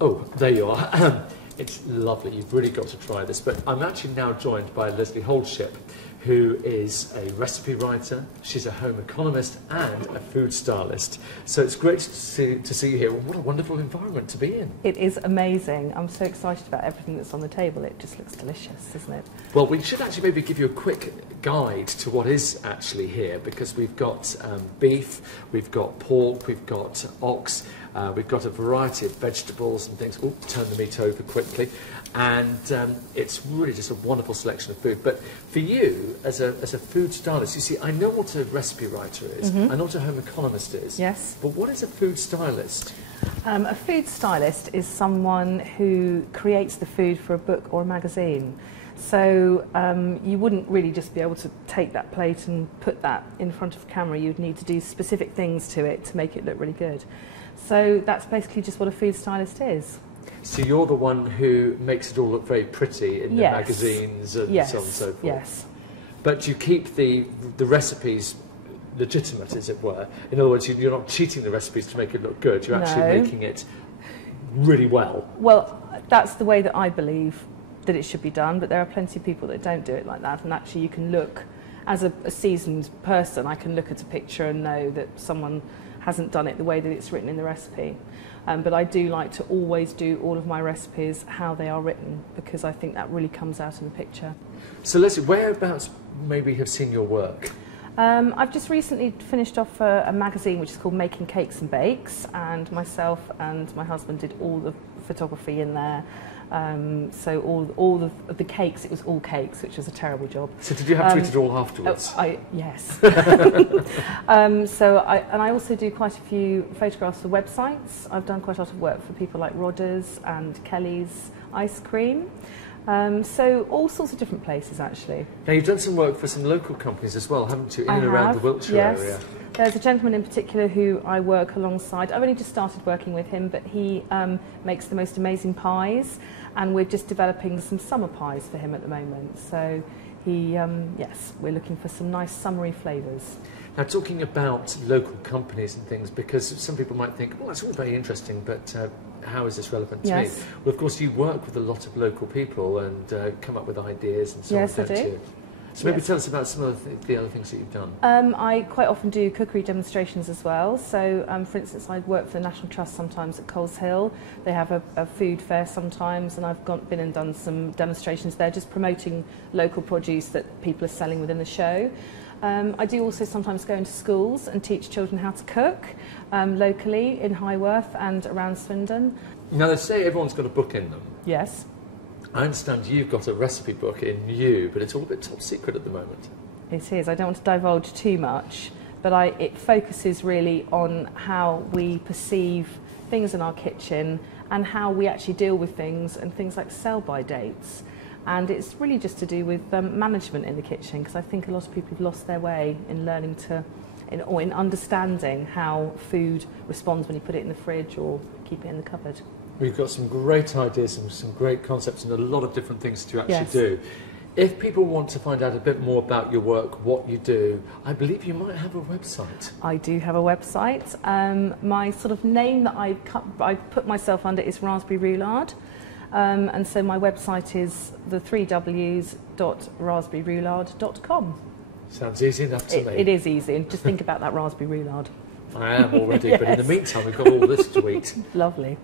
Oh, there you are. It's lovely. You've really got to try this. But I'm actually now joined by Lesley Holdship, who is a recipe writer. She's a home economist and a food stylist. So it's great to see you here. What a wonderful environment to be in. It is amazing. I'm so excited about everything that's on the table. It just looks delicious, doesn't it? Well, we should actually maybe give you a quick guide to what is actually here, because we've got beef, we've got pork, we've got ox, we've got a variety of vegetables and things. Oh, turn the meat over quickly. And it's really just a wonderful selection of food. But for you, as a food stylist, you see, I know what a recipe writer is, I know what a home economist is. Yes. But what is a food stylist? A food stylist is someone who creates the food for a book or a magazine. So you wouldn't really just be able to take that plate and put that in front of camera. You'd need to do specific things to it to make it look really good. So that's basically just what a food stylist is. So you're the one who makes it all look very pretty in the magazines and so on and so forth. Yes. But you keep the recipes legitimate, as it were. In other words, you're not cheating the recipes to make it look good. You're actually making it really well. Well, that's the way that I believe that it should be done, but there are plenty of people that don't do it like that. And actually you can look, as a seasoned person, I can look at a picture and know that someone hasn't done it the way that it's written in the recipe. But I do like to always do all of my recipes how they are written, because I think that really comes out in the picture. So Lesley, whereabouts maybe have seen your work? I've just recently finished off a magazine which is called Making Cakes and Bakes, and myself and my husband did all the photography in there. So all of the cakes, it was all cakes, which was a terrible job. So did you have to eat it all afterwards? Yes. I also do quite a few photographs for websites. I've done quite a lot of work for people like Rodders and Kelly's Ice Cream. So all sorts of different places, actually. Now, you've done some work for some local companies as well, haven't you, in and around the Wiltshire area? There's a gentleman in particular who I work alongside. I've only just started working with him, but he makes the most amazing pies, and we're just developing some summer pies for him at the moment. So yes, we're looking for some nice summery flavours. Now, talking about local companies and things, because some people might think, well, that's all very interesting, but how is this relevant to me? Well, of course, you work with a lot of local people and come up with ideas and so on. Yes, I do. So maybe tell us about some of the other things that you've done. I quite often do cookery demonstrations as well. So, for instance, I work for the National Trust sometimes at Coles Hill. They have a food fair sometimes, and I've been and done some demonstrations there, just promoting local produce that people are selling within the show. I do also sometimes go into schools and teach children how to cook locally in Highworth and around Swindon. Now, they say everyone's got a book in them. Yes. I understand you've got a recipe book in you, but it's all a bit top secret at the moment. It is. I don't want to divulge too much, but it focuses really on how we perceive things in our kitchen and how we actually deal with things, and things like sell-by dates. And it's really just to do with management in the kitchen, because I think a lot of people have lost their way in learning or in understanding how food responds when you put it in the fridge or keep it in the cupboard. We've got some great ideas and some great concepts and a lot of different things to actually do. If people want to find out a bit more about your work, what you do, I believe you might have a website. I do have a website. My sort of name that I put myself under is Raspberry Roulade. And so my website is the 3ws.raspberryroulade.com. Sounds easy enough to me. It is easy, and just think about that raspberry roulade. I am already, but in the meantime we've got all this to eat. Lovely.